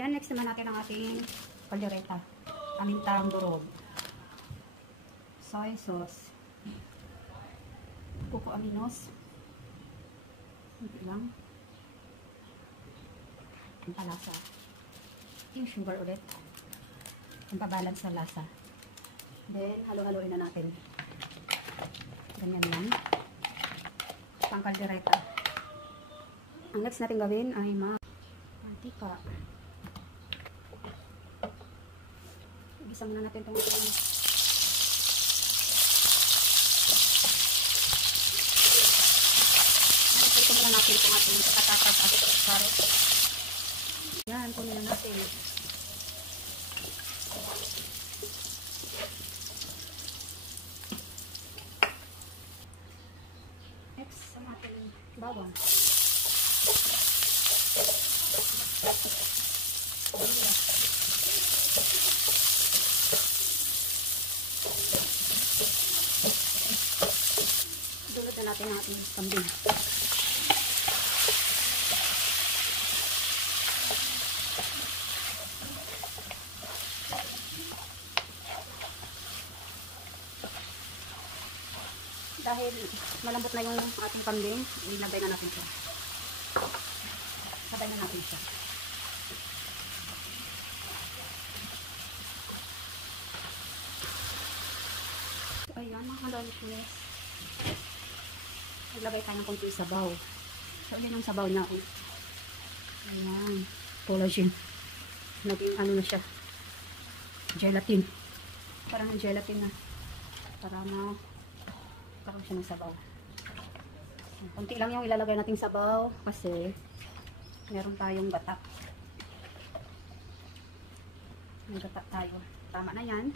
Yan, next naman natin ang ating kaldereta. Amintang durog. Soy sauce. Coco aminos. Hindi lang. Ang palasa. Yung sugar ulit. Ang pabalance sa lasa. Then, halo-haloin na natin. Ganyan lang. Pang kaldereta. Ang next natin gawin ay mantika. Igisa muna natin itong ito. Ito muna natin itong ating katatas at carrot. Yan, kunin na natin. Next, ang ating bawang. Dulot na natin ang ating kambing. Dahil malambot na yung ating kambing, ilagay na natin siya. Sabay na natin siya. So, ayan, mga delicious. Naglagay tayo ng konti sabaw. So, yun yung sabaw niya. Ayan, collagen. Naging ano na siya. Gelatin. Parang gelatin na. Para na karoon siya ng sabaw. Konti lang yung ilalagay nating sabaw kasi meron tayong gata. May gata tayo. Tama na yan.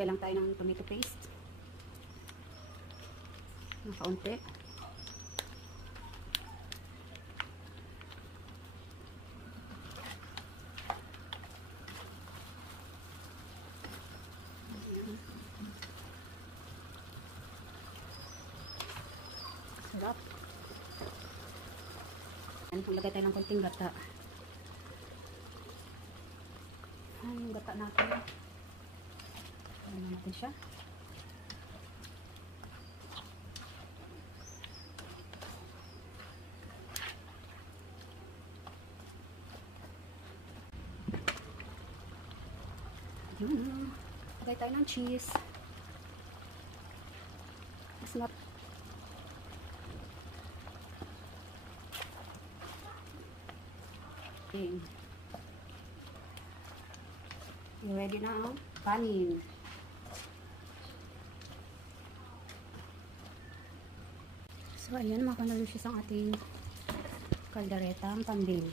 Kailang tayo ng tomato paste. Ng kaunti. Sarap. Lagay tayo ng konting gata. Yung gata natin. Ayan natin siya. Lagay tayo ng cheese. It's not okay. Ready na ang kanin. So, ayan mga kanalicious ang ating kalderetang kambing.